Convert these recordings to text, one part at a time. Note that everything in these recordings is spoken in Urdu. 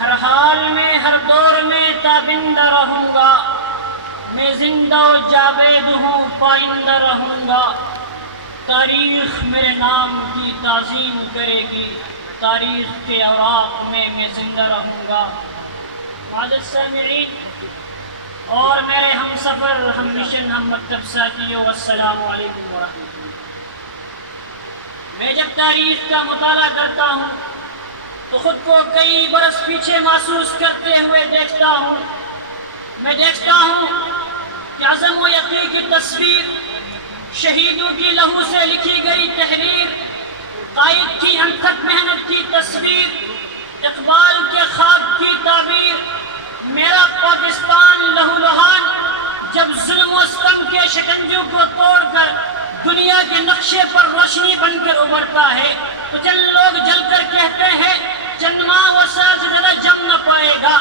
ہر حال میں ہر دور میں تابندہ رہوں گا، میں زندہ و جاوید ہوں پائندہ رہوں گا، تاریخ میرے نام کی تعظیم کرے گی، تاریخ کے اوراق میں زندہ رہوں گا۔ معزز سامعین اور میرے ہم سفر، ہم مشن، ہم مکتب ساتھیوں، السلام علیکم ورحمۃ اللہ۔ میں جب تاریخ کا مطالعہ کرتا ہوں تو خود کو کئی برس پیچھے محسوس کرتے ہوئے دیکھتا ہوں۔ میں دیکھتا ہوں کہ عزم و یقین کی تصویر، شہیدوں کی لہو سے لکھی گئی تحریر، قائد کی انتھک محنت کی تصویر، اقبال کے خواب کی تعبیر، میرا پاکستان لہو لہان جب ظلم و ستم کے شکنجوں کو توڑ کر دنیا کے نقشے پر روشنی بن کر ابھرتا ہے تو چند لوگ جل کر کہتے ہیں چند ماہ و سال سے زیادہ جم نہ پائے گا،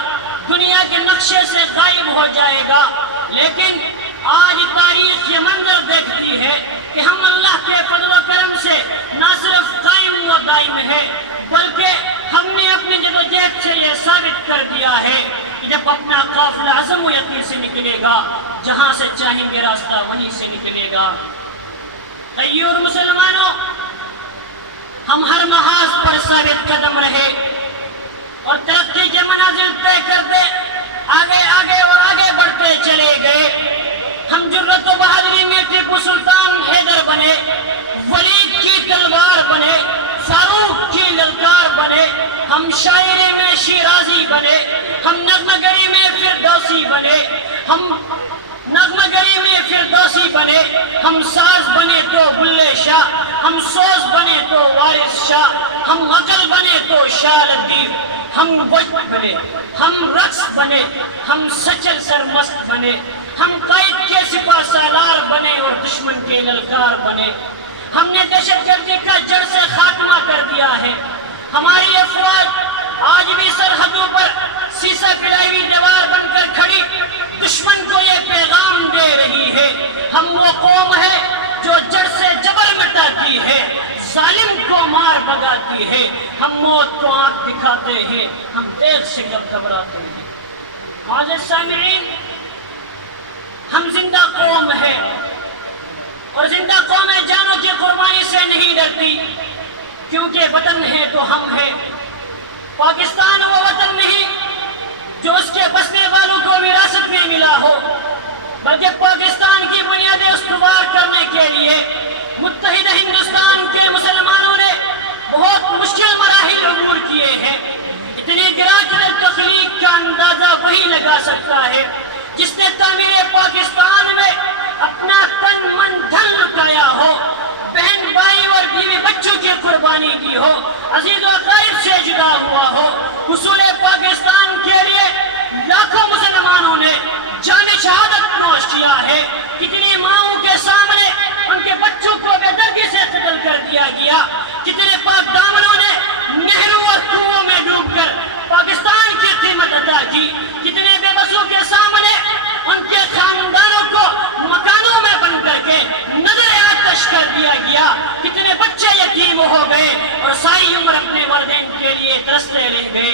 دنیا کے نقشے سے غائب ہو جائے گا۔ لیکن آج تاریخ یہ منظر دیکھتی ہے کہ ہم اللہ کے فضل و کرم سے نہ صرف قائم و دائم ہے بلکہ ہم نے اپنی جدوجہد سے یہ ثابت کر دیا ہے کہ جب اپنا قافلہ عزم و یقین سے نکلے گا، جہاں سے چاہیں گے راستہ وہیں سے نکلے گا۔ غیور مسلمانوں، ہم ہر محاذ پر ثابت قدم رہے اور ترقی کے منازل طے کرتے آگے آگے اور آگے بڑھتے چلے گئے۔ ہم جرت و بہادری میں ٹیپو سلطان حیدر بنے، ولید کی تلوار بنے، فاروق کی للکار بنے، ہم شاعری میں شیرازی بنے، ہم نغمہ گری میں فردوسی بنے، ہم نغمہ گری میں فردوسی بنے، ہم ساز بنے تو بلے شاہ، ہم سوز بنے تو وارث شاہ، ہم عقل بنے تو شاہ لطیف، ہم بت بنے، ہم رقص بنے، ہم سچل سرمست بنے، ہم قائد کے سپاہ سالار بنے اور دشمن کے للکار بنے۔ ہم نے دہشت گردی کا جڑ سے خاتمہ کر دیا ہے۔ ہماری افواج آج بھی سرحدوں پر سیسا پلائی ہوئی دیوار بن کر کھڑی دشمن کو یہ پیغام دے رہی ہے، ہم وہ قوم ہے جو جڑ سے جبر مٹاتی ہے، ظالم کو مار بگاتی ہے، ہم موت کو آنکھ دکھاتے ہیں، ہم دیکھ سے گھبراتے ہیں۔ معزز سامعین، ہم زندہ قوم ہے اور زندہ قومیں جانوں کی قربانی سے نہیں ڈرتی، کیونکہ وطن ہے تو ہم ہیں۔ پاکستان وہ وطن نہیں جو اس کے بسنے والوں کو وراثت میں ملا ہو، بلکہ پاکستان کی بنیادیں استوار کرنے کے لیے متحدہ ہندوستان کے مسلمانوں نے بہت مشکل مراحل عبور کیے ہیں۔ اتنی گراں تخلیق کا اندازہ وہی لگا سکتا ہے جس نے تعمیر پاکستان میں اپنا تن من دھن لٹایا ہو، بہن بھائی اور بیوی بچوں کی قربانی کی ہو، عزیز و اقارب سے جدا ہوا ہو۔ حصول پاکستان کے لیے لاکھوں مسلمانوں نے جان شہادت نوش کیا ہے۔ کتنی ماؤں کے سامنے ان کے بچوں کو بے دردی سے قتل کر دیا گیا، کتنے پاک دامنوں نے نہروں اور کنوؤں میں ڈوب کر پاکستان کی قیمت ادا کی، کتنے بے بسوں کے سامنے ان کے خاندانوں کو مکانوں میں بن کر کے نظر آتش کر دیا گیا، کتنے بچے یتیم ہو گئے اور ساری عمر اپنے والدین کے لیے ترستے رہ گئے۔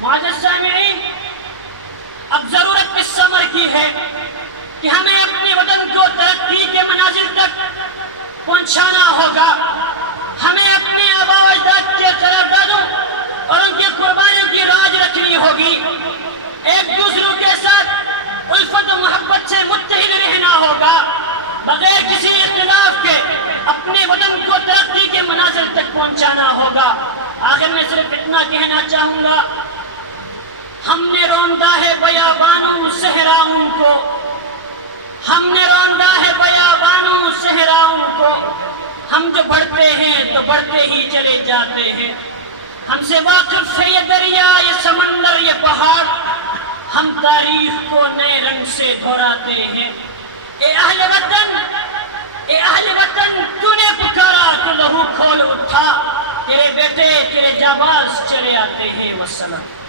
معزز سامعین، اب ضرورت اس ثمر کی ہے کہ ہمیں اپنے وطن کو ترقی کے منازل تک پہنچانا ہوگا۔ ہمیں اپنے آباء و اجداد کے قراردادوں اور ان کی قربانیوں کی راج رکھنی ہوگی۔ ایک دوسروں کے ساتھ الفت و محبت سے متحد رہنا ہوگا، بغیر کسی اختلاف کے اپنے وطن کو ترقی کے منازل تک پہنچانا ہوگا۔ آخر میں صرف اتنا کہنا چاہوں گا، ہم نے روندا ہے بیابانوں صحراؤں کو، ہم نے روندا ہے بیابانوں صحراؤں کو، ہم جو بڑھتے ہیں تو بڑھتے ہی چلے جاتے ہیں۔ ہم سے واقف ہے یہ دریا، یہ سمندر، یہ پہاڑ، ہم تاریخ کو نئے رنگ سے دہراتے ہیں۔ اے اہل وطن، اے اہل وطن، تو نے پکارا تو لہو کھول اٹھا، تیرے بیٹے تیرے جانباز چلے آتے ہیں۔ والسلام۔